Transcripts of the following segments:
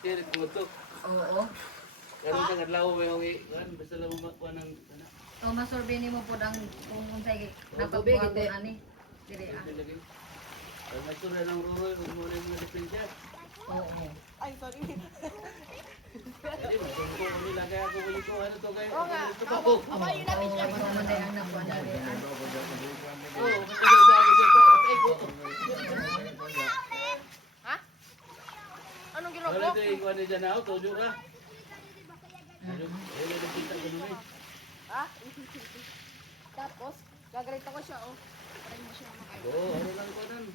Kaya nagkuto. Oo. Karon sa kadlaw may hongi, kan basta lang makuha ng ana. O masorbe nimo pod ang kung unsay tubig, napabuhat hindi. ani. Dire ah. Ito lagi. Ang nasura ng ruroy, kung muna yung mga diferensya. Oo. Ay, sorry. Hindi, masungko ko nila kaya ako ulit ko, ano to kayo? Oo nga. Ito pa po. Away yun namin siya. Oo, maday ang nakuha na dire ah. Oo, kasi ako dito. Ay, ko. Ha? Anong ginawa Wala ko? ito ikuha ni dyan ako, tuyo ka. Ano, eh, nakita ko naman. Ha? Tapos, gagarita ko siya, oh. Para hindi siya makain. Oo, ano lang ko nun.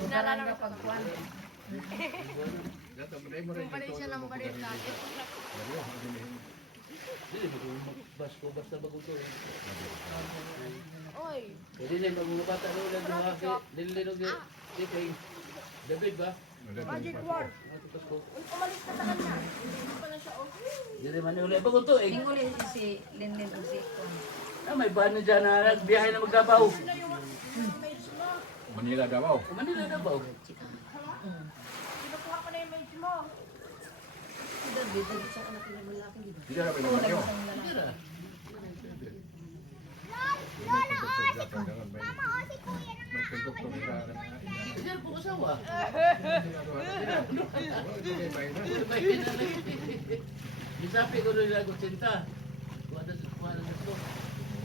Usalan ka pagkuan. Kumpalay siya ng balit natin. Hindi, bas ko, basta baguto. Oy. Pwede na yung mga bata doon lang mga nilinog yung kay David ba? Magic word. Matutas ko. Uy, umalis na sa kanya. Hindi pa na siya, oh. Hindi man yung ulit baguto eh. Tinguli si Linlin o si Kuan. Ah, may ban na dyan na nagbiyahe na magdabaw. Manila Davao. Manila Dabaw. Kinukuha ko na yung mage mo. Hindi na pinamagyo. Tira. May konduktor nila. Diyan po asawa. May Bisapi ko rin lang ko sinta. Kuha na sa ko.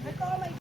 Ito, may